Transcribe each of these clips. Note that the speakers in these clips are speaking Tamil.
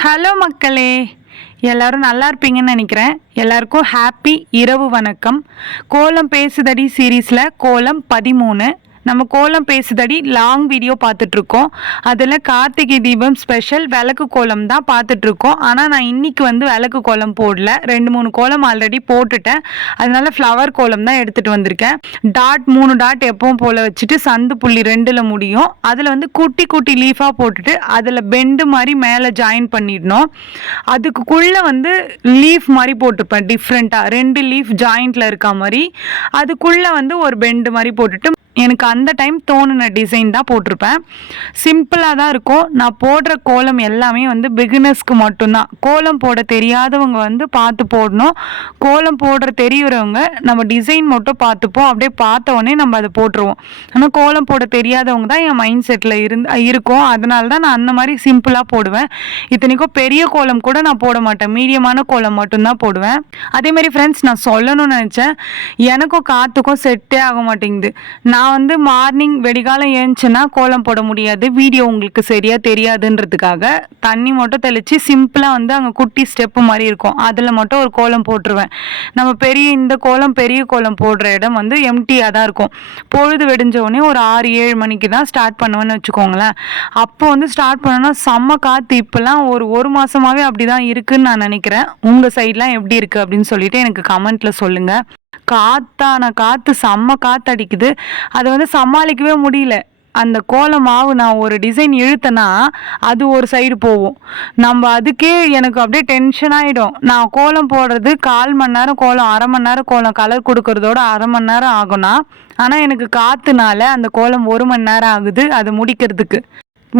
ஹலோ மக்களே, எல்லாரும் நல்லா இருப்பீங்கன்னு நினைக்கிறேன். எல்லாருக்கும் ஹாப்பி இரவு வணக்கம். கோலம் பேசுதடி சீரீஸில் கோலம் 13. நம்ம கோலம் பேசுதடி லாங் வீடியோ பார்த்துட்ருக்கோம். அதில் கார்த்திகை தீபம் ஸ்பெஷல் விளக்கு கோலம் தான் பார்த்துட்ருக்கோம். ஆனால் நான் இன்றைக்கி விளக்கு கோலம் போடல. 2-3 கோலம் ஆல்ரெடி போட்டுட்டேன். அதனால ஃப்ளவர் கோலம் தான் எடுத்துகிட்டு வந்திருக்கேன். 3 டாட் எப்பவும் போல் வச்சுட்டு சந்து புள்ளி 2ல் முடியும். அதில் குட்டி குட்டி லீஃபாக போட்டுட்டு அதில் பெண்டு மாதிரி மேலே ஜாயின் பண்ணிடணும். அதுக்குள்ளே லீஃப் மாதிரி போட்டிருப்பேன் டிஃப்ரெண்ட்டாக 2 லீஃப் ஜாயிண்டில் இருக்க மாதிரி. அதுக்குள்ளே ஒரு பெண்டு மாதிரி போட்டுட்டு எனக்கு அந்த டைம் தோணுன டிசைன் தான் போட்டிருப்பேன். சிம்பிளாக தான் இருக்கும். நான் போடுற கோலம் எல்லாமே பிகினர்ஸ்க்கு மட்டும்தான். கோலம் போட தெரியாதவங்க பார்த்து போடணும். கோலம் போடுற தெரியுறவங்க நம்ம டிசைன் மட்டும் பார்த்துப்போம். அப்படியே பார்த்த உடனே நம்ம அதை போட்டுருவோம். ஆனால் கோலம் போட தெரியாதவங்க தான் என் மைண்ட் செட்டில் இருக்கும். அதனால தான் நான் அந்த மாதிரி சிம்பிளாக போடுவேன். இத்தனைக்கும் பெரிய கோலம் கூட நான் போட மாட்டேன். மீடியமான கோலம் மட்டும்தான் போடுவேன். அதேமாதிரி ஃப்ரெண்ட்ஸ், நான் சொல்லணும்னு நினச்சேன். எனக்கும் காற்றுக்கும் செட்டே ஆக மாட்டேங்குது. நான் மார்னிங் வெடிகாலம் ஏஞ்சுன்னா கோலம் போட முடியாது. வீடியோ உங்களுக்கு சரியாக தெரியாதுன்றதுக்காக தண்ணி மட்டும் தெளித்து சிம்பிளாக அங்கே குட்டி ஸ்டெப்பு மாதிரி இருக்கும். அதில் மட்டும் ஒரு கோலம் போட்டுருவேன். நம்ம இந்த கோலம் பெரிய கோலம் போடுற இடம் எம்டியாக தான் இருக்கும். பொழுது வெடிஞ்சோடனே ஒரு 6-7 மணிக்கு தான் ஸ்டார்ட் பண்ணுவேன்னு வச்சுக்கோங்களேன். அப்போ ஸ்டார்ட் பண்ணோன்னா செம்ம காற்று. இப்போல்லாம் ஒரு மாதமாகவே அப்படி தான் இருக்குதுன்னு நான் நினைக்கிறேன். உங்கள் சைட்லாம் எப்படி இருக்குது அப்படின்னு சொல்லிட்டு எனக்கு கமெண்ட்டில் சொல்லுங்கள். காற்று செம்ம காற்று அடிக்குது. அதை சமாளிக்கவே முடியல. அந்த கோல மாவு நான் ஒரு டிசைன் இழுத்தேன்னா அது ஒரு சைடு போகும். நம்ம அதுக்கே எனக்கு அப்படியே டென்ஷன் ஆகிடும். நான் கோலம் போடுறது 1/4 மணி நேரம் கோலம், 1/2 மணி நேரம் கோலம் கலர் கொடுக்கறதோட 1/2 மணி நேரம் ஆகும்னா, ஆனால் எனக்கு காற்றுனால அந்த கோலம் 1 மணி நேரம் ஆகுது அதை முடிக்கிறதுக்கு.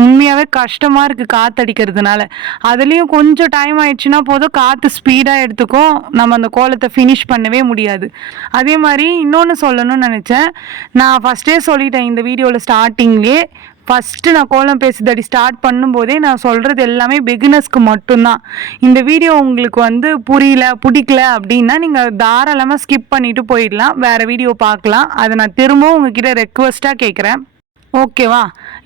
உண்மையாகவே கஷ்டமாக இருக்குது காற்றடிக்கிறதுனால. அதுலேயும் கொஞ்சம் டைம் ஆயிடுச்சுன்னா போதும், காற்று ஸ்பீடாக எடுத்துக்கும். நம்ம அந்த கோலத்தை ஃபினிஷ் பண்ணவே முடியாது. அதே மாதிரி இன்னொன்று சொல்லணும்னு நினச்சேன். நான் ஃபஸ்ட்டே சொல்லிட்டேன் இந்த வீடியோவில் ஸ்டார்டிங்லேயே. ஃபஸ்ட்டு நான் கோலம் பேசுதடி ஸ்டார்ட் பண்ணும்போதே நான் சொல்கிறது எல்லாமே பிகினர்ஸ்க்கு மட்டும்தான். இந்த வீடியோ உங்களுக்கு பிடிக்கல அப்படின்னா நீங்கள் தாராளமாக ஸ்கிப் பண்ணிவிட்டு போயிடலாம், வேறு வீடியோ பார்க்கலாம். அதை நான் திரும்பவும் உங்ககிட்ட ரெக்வஸ்ட்டாக கேட்குறேன். ஓகேவா?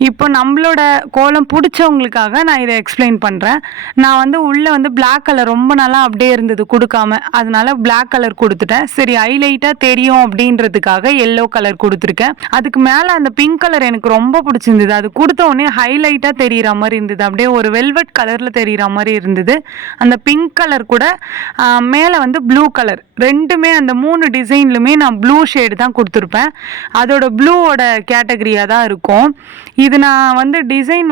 இப்போ நம்மளோட கோலம் பிடிச்சவங்களுக்காக நான் இதை எக்ஸ்பிளைன் பண்ணுறேன். நான் உள்ளே பிளாக் கலர் ரொம்ப நாளாக அப்படியே இருந்தது கொடுக்காம. அதனால பிளாக் கலர் கொடுத்துட்டேன். சரி, ஹைலைட்டாக தெரியும் அப்படின்றதுக்காக எல்லோ கலர் கொடுத்துருக்கேன். அதுக்கு மேலே அந்த பிங்க் கலர் எனக்கு ரொம்ப பிடிச்சிருந்தது. அது கொடுத்த உடனே ஹைலைட்டாக தெரிகிற மாதிரி இருந்தது. அப்படியே ஒரு வெல்வெட் கலரில் தெரிகிற மாதிரி இருந்தது. அந்த பிங்க் கலர் கூட மேலே ப்ளூ கலர், ரெண்டுமே அந்த 3 டிசைன்லுமே நான் ப்ளூ ஷேடு தான் கொடுத்துருப்பேன். அதோட ப்ளூவோட கேட்டகரியாக தான் இருக்கும். இது நான் டிசைன்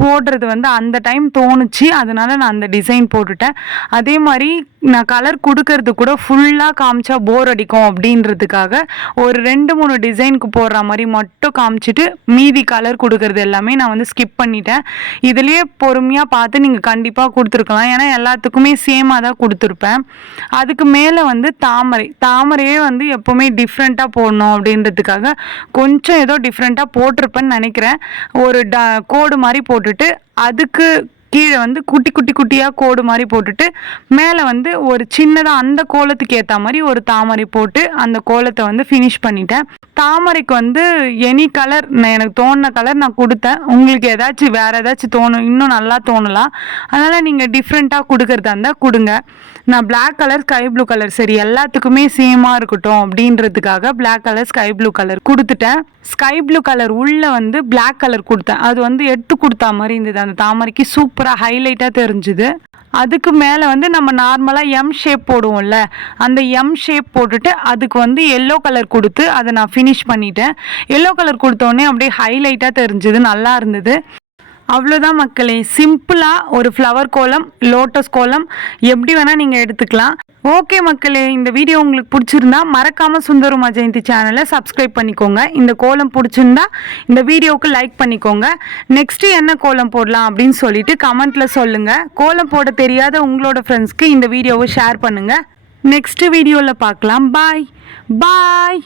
போடுறது அந்த டைம் தோணுச்சு. அதனால நான் அந்த டிசைன் போட்டுட்டேன். அதே மாதிரி நான் கலர் கொடுக்கறது கூட ஃபுல்லாக காமிச்சா போர் அடிக்கும் அப்படின்றதுக்காக ஒரு 2-3 டிசைனுக்கு போடுற மாதிரி மட்டும் காமிச்சிட்டு மீதி கலர் கொடுக்கறது எல்லாமே நான் ஸ்கிப் பண்ணிட்டேன். இதுலேயே பொறுமையாக பார்த்து நீங்கள் கண்டிப்பாக கொடுத்துருக்கலாம். ஏன்னா எல்லாத்துக்குமே சேமாக தான் கொடுத்துருப்பேன். அதுக்கு மேலே தாமரையே எப்போவுமே டிஃப்ரெண்ட்டாக போடணும் அப்படின்றதுக்காக கொஞ்சம் ஏதோ டிஃப்ரெண்ட்டாக போட்டிருப்பேன்னு நினைக்கிறேன். ஒரு கோடு மாதிரி போட்டுட்டு அதுக்கு கீழே குட்டி குட்டி குட்டியாக கோடு மாதிரி போட்டுட்டு மேலே ஒரு சின்னதாக அந்த கோலத்துக்கு ஏற்ற மாதிரி ஒரு தாமரை போட்டு அந்த கோலத்தை ஃபினிஷ் பண்ணிட்டேன். தாமரைக்கு எனி கலர் எனக்கு தோணுன கலர் நான் கொடுத்தேன். உங்களுக்கு ஏதாச்சும் வேறு ஏதாச்சும் தோணும், இன்னும் நல்லா தோணலாம். அதனால் நீங்கள் டிஃப்ரெண்ட்டாக கொடுக்குறதா இருந்தால் கொடுங்க. நான் black colour, sky blue colour சரி எல்லாத்துக்குமே சேமாக இருக்கட்டும் அப்படின்றதுக்காக black colour, sky blue colour கொடுத்துட்டேன். ஸ்கை ப்ளூ கலர் உள்ளே பிளாக் கலர் கொடுத்தேன். அது எடுத்து கொடுத்தா மாதிரி இருந்தது. அந்த தாமரைக்கு சூப்பராக ஹைலைட்டாக தெரிஞ்சுது. அதுக்கு மேலே நம்ம நார்மலாக எம் ஷேப் போடுவோம்ல, அந்த எம் ஷேப் போட்டுட்டு அதுக்கு எல்லோ கலர் கொடுத்து அதை நான் ஃபினிஷ் பண்ணிட்டேன். எல்லோ கலர் கொடுத்தோடனே அப்படியே ஹைலைட்டாக தெரிஞ்சுது, நல்லா இருந்தது. அவ்வளோதான் மக்களே. சிம்பிளாக ஒரு ஃப்ளவர் கோலம், லோட்டஸ் கோலம் எப்படி வேணால் நீங்கள் எடுத்துக்கலாம். ஓகே மக்களே, இந்த வீடியோ உங்களுக்கு பிடிச்சிருந்தா மறக்காமல் சுந்தருமா ஜெயந்தி சேனலை சப்ஸ்கிரைப் பண்ணிக்கோங்க. இந்த கோலம் பிடிச்சிருந்தா இந்த வீடியோவுக்கு லைக் பண்ணிக்கோங்க. நெக்ஸ்ட்டு என்ன கோலம் போடலாம் அப்படின்னு சொல்லிட்டு கமெண்ட்டில் சொல்லுங்கள். கோலம் போட தெரியாத உங்களோட ஃப்ரெண்ட்ஸ்க்கு இந்த வீடியோவை ஷேர் பண்ணுங்கள். நெக்ஸ்ட்டு வீடியோவில் பார்க்கலாம். பாய் பாய்.